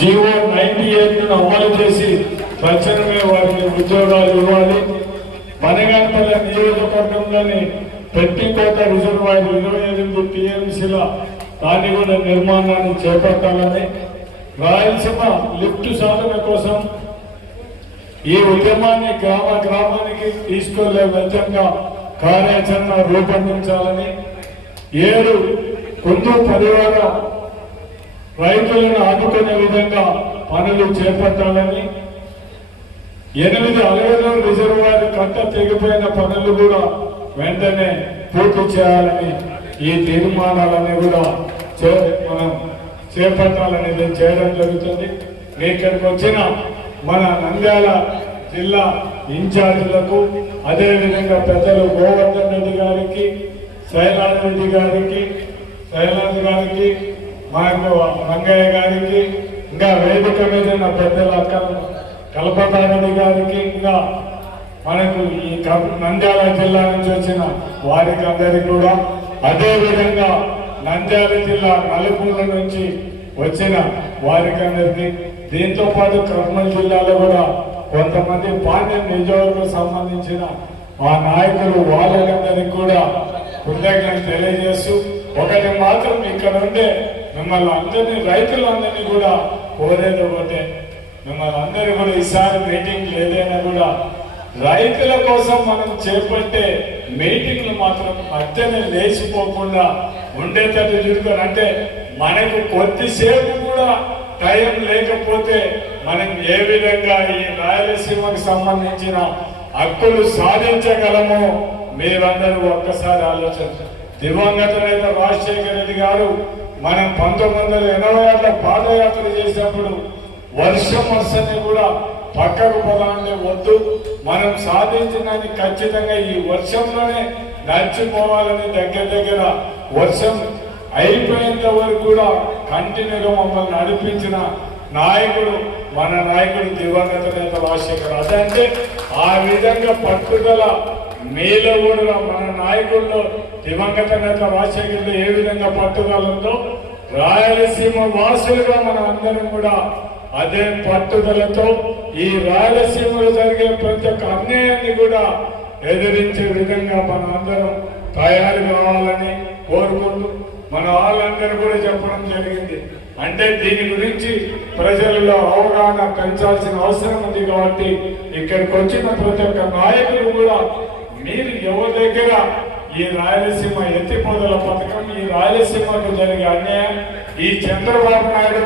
GO 98 అమలు చేసి తక్షణమే వారికి ఉద్యోగాలు ఇవ్వాలి. మనగానపల్లి నియోజకవర్గంలోని పెట్టికోట రిజర్వాయర్ 28 టీఎంసీల దాన్ని కూడా నిర్మాణాన్ని చేపట్టాలని, రాయలసీమ లిఫ్ట్ సాధన కోసం ఈ ఉద్యమాన్ని గ్రామానికి తీసుకెళ్లే విధంగా కార్యాచరణ రూపొందించాలని, 7 కుందు పరివార రైతులను ఆదుకునే విధంగా పనులు చేపట్టాలని, 8 అలవేలు రిజర్వాయర్ కట్ట తెగిపోయిన పనులు కూడా వెంటనే పూర్తి చేయాలని ఈ తీర్మానాలన్నీ కూడా మనం చేపట్టాలనేది చేయడం జరుగుతుంది. ఇక్కడికి వచ్చిన మన నంద్యాల జిల్లా ఇన్ఛార్జీలకు, అదేవిధంగా పెద్దలు గోవర్ధన్ రెడ్డి గారికి, శైలాజ్ రెడ్డి గారికి, మనకు రంగయ్య గారికి, ఇంకా వేదిక మీద ఉన్న పెద్దల కల్పతారెడ్డి గారికి, ఇంకా మనకు ఈ నంద్యాల జిల్లా నుంచి వచ్చిన వారికి అందరికి కూడా, అదేవిధంగా నంద్యాల జిల్లా నలుమూల నుంచి వచ్చిన వారికి అందరికీ, దీంతో పాటు కర్నూలు జిల్లాలో కూడా కొంతమంది పాండ్యం నియోజకవర్గం సంబంధించిన ఆ నాయకులు వాళ్ళందరికీ కూడా కృతజ్ఞతలు తెలియజేస్తూ, ఒకటి మాత్రం ఇక్కడ ఉండే మిమ్మల్ని అందరినీ, రైతులందరినీ కూడా కోరేది ఒకటే, మిమ్మల్ని అందరూ కూడా ఈసారి మీటింగ్ ఏదైనా కూడా రైతుల కోసం మనం చేపట్టే మీటింగ్లు మాత్రం మధ్యనే లేచిపోకుండా ఉండేటట్టు చూసుకొని, అంటే మనకు కొద్దిసేపు కూడా టైం లేకపోతే మనం ఏ విధంగా ఈ రాయలసీమకు సంబంధించిన హక్కులు సాధించగలమో మీరందరూ ఒక్కసారి ఆలోచించారు. దివంగత నేత రాజశేఖర రెడ్డి గారు మనం 1980 పాదయాత్ర చేసినప్పుడు వర్షం వస్తని కూడా పక్కకు పోదాంటే వద్దు, మనం సాధించడానికి ఖచ్చితంగా ఈ వర్షంలోనే నడిచిపోవాలని దగ్గర వర్షం అయిపోయేంత వరకు కూడా కంటిన్యూగా మమ్మల్ని నడిపించిన నాయకుడు మన నాయకుడు దివంగత నేత రాజశేఖర్. అదంటే ఆ విధంగా పట్టుదల మీలో కూడా మన నాయకుల్లో దివంగత నేత రాజశేఖర్లో ఏ విధంగా పట్టుదల ఉందో రాయలసీమ వాసులుగా మన అందరం కూడా అదే పట్టుదలతో ఈ రాయలసీమలో జరిగే ప్రతి ఒక్క అన్యాయాన్ని కూడా ఎదిరించే విధంగా మన అందరం తయారు కావాలని కోరుకుంటూ మన వాళ్ళందరూ కూడా చెప్పడం జరిగింది. అంటే దీని గురించి ప్రజలలో అవగాహన పెంచాల్సిన అవసరం ఉంది. కాబట్టి ఇక్కడికి వచ్చిన ప్రతి ఒక్క నాయకులు కూడా మీరు ఎవరి దగ్గర ఈ రాయలసీమ ఎత్తిపోదల పథకం, ఈ రాయలసీమకు జరిగే అన్యాయం, ఈ చంద్రబాబు నాయుడు